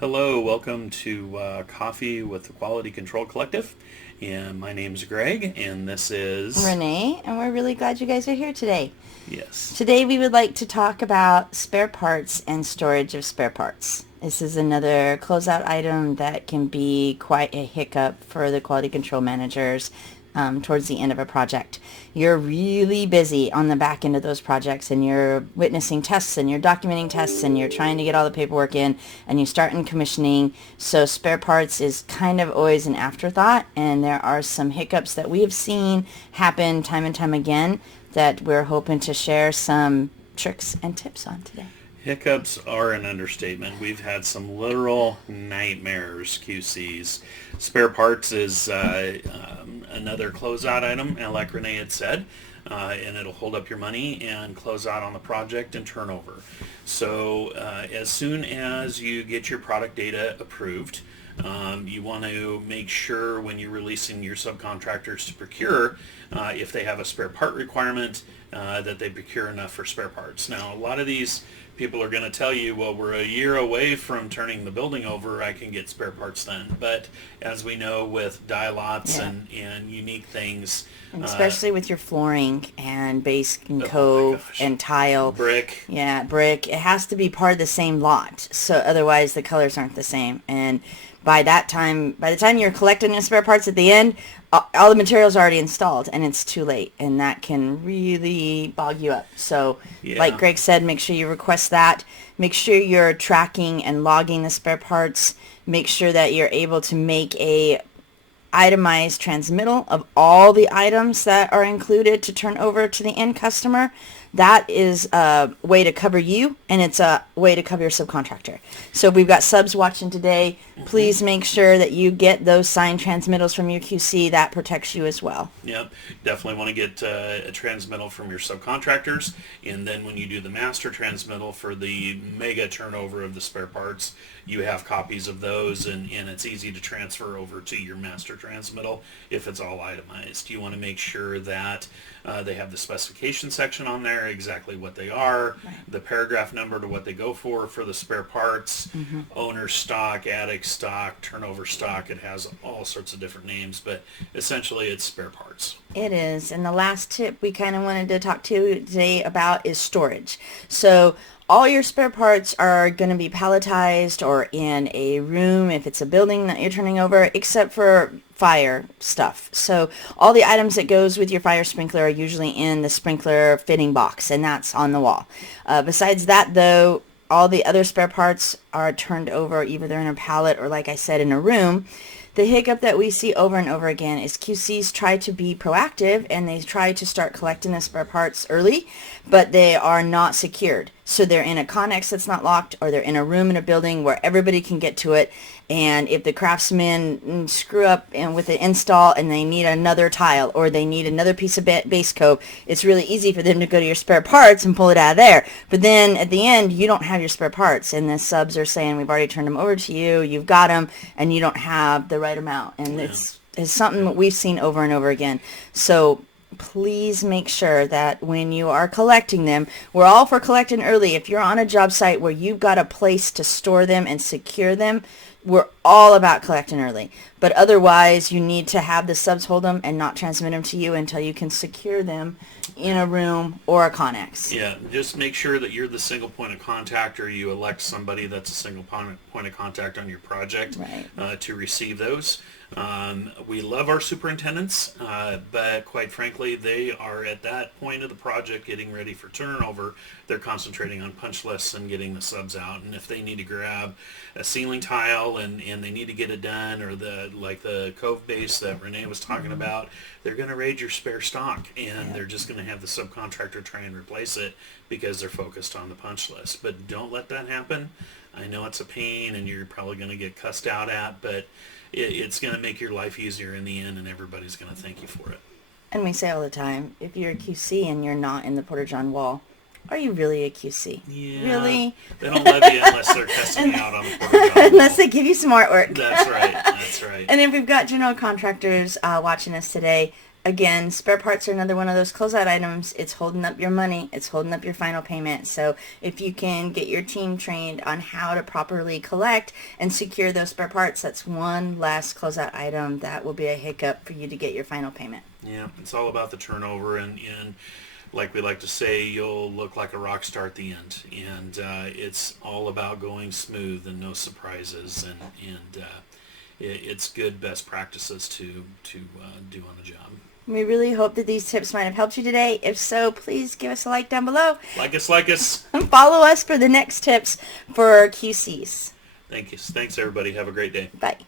Hello, welcome to Coffee with the Quality Control Collective. And my name's Greg, and this is... Renee, and we're really glad you guys are here today. Yes. Today we would like to talk about spare parts and storage of spare parts. This is another closeout item that can be quite a hiccup for the quality control managers towards the end of a project. You're really busy on the back end of those projects, and you're witnessing tests and you're documenting tests and you're trying to get all the paperwork in, and you start in commissioning. So spare parts is kind of always an afterthought, and there are some hiccups that we have seen happen time and time again that we're hoping to share some tricks and tips on today. Hiccups are an understatement. We've had some literal nightmares, QCs. Spare parts is another closeout item, and like Renee had said, and it'll hold up your money and close out on the project and turnover. So as soon as you get your product data approved, you want to make sure when you're releasing your subcontractors to procure, if they have a spare part requirement, that they procure enough for spare parts. Now, a lot of these people are going to tell you, well, we're a year away from turning the building over, I can get spare parts then. But as we know, with die lots and unique things, And especially with your flooring and base and oh my cove gosh, and tile. brick, Yeah, brick. It has to be part of the same lot. So otherwise the colors aren't the same. And by the time you're collecting the spare parts at the end, all the materials are already installed and it's too late. And that can really bog you up. So like yeah, Greg said, make sure you request that. Make sure you're tracking and logging the spare parts. Make sure that you're able to make a itemized transmittal of all the items that are included to turn over to the end customer. That is a way to cover you, and it's a way to cover your subcontractor. So if we've got subs watching today, please make sure that you get those signed transmittals from your QC. That protects you as well. yep, definitely want to get a transmittal from your subcontractors, and then when you do the master transmittal for the mega turnover of the spare parts, you have copies of those, and it's easy to transfer over to your master transmittal if it's all itemized. You want to make sure that they have the specification section on there, exactly what they are, the paragraph number to what they go for the spare parts, owner stock, attic stock, turnover stock. It has all sorts of different names, but essentially it's spare parts. It is. And the last tip we kind of wanted to talk to you today about is storage. So all your spare parts are going to be palletized or in a room if it's a building that you're turning over, except for fire stuff. So all the items that goes with your fire sprinkler are usually in the sprinkler fitting box, and that's on the wall. Besides that, though, all the other spare parts are turned over, either they're in a pallet or, like I said, in a room. The hiccup that we see over and over again is QCs try to be proactive and they try to start collecting the spare parts early, but they are not secured. So they're in a connex that's not locked, or they're in a room in a building where everybody can get to it. And if the craftsmen screw up and with the install and they need another tile or they need another piece of base coat, it's really easy for them to go to your spare parts and pull it out of there. But then at the end, you don't have your spare parts, and the subs are saying, we've already turned them over to you, you've got them, and you don't have the right amount. And Yeah. it's something that we've seen over and over again. So please make sure that when you are collecting them, we're all for collecting early. If you're on a job site where you've got a place to store them and secure them, we're all about collecting early. But otherwise, you need to have the subs hold them and not transmit them to you until you can secure them in a room or a connex. Yeah, just make sure that you're the single point of contact, or you elect somebody that's a single point of contact on your project Right. to receive those. We love our superintendents, but quite frankly, they are at that point of the project getting ready for turnover. They're concentrating on punch lists and getting the subs out. And if they need to grab a ceiling tile and they need to get it done, or the cove base that Renee was talking about, they're going to raid your spare stock, and they're just going to have the subcontractor try and replace it because they're focused on the punch list. But don't let that happen. I know it's a pain and you're probably going to get cussed out at, but it's going to make your life easier in the end, and everybody's going to thank you for it. And we say all the time, if you're a QC and you're not in the Porta-John wall, are you really a QC? Yeah, Really? they don't love you unless they're testing you out on the Porta-John Unless wall. they give you some artwork. That's right. That's right. And if we've got general contractors watching us today, again, spare parts are another one of those closeout items. It's holding up your money. It's holding up your final payment. So if you can get your team trained on how to properly collect and secure those spare parts, that's one less closeout item that will be a hiccup for you to get your final payment. Yeah, it's all about the turnover, and like we like to say, you'll look like a rock star at the end. And it's all about going smooth and no surprises, and it's good best practices to do on the job. We really hope that these tips might have helped you today. If so, please give us a like down below. Like us. And follow us for the next tips for QCs. Thank you. Thanks, everybody. Have a great day. Bye.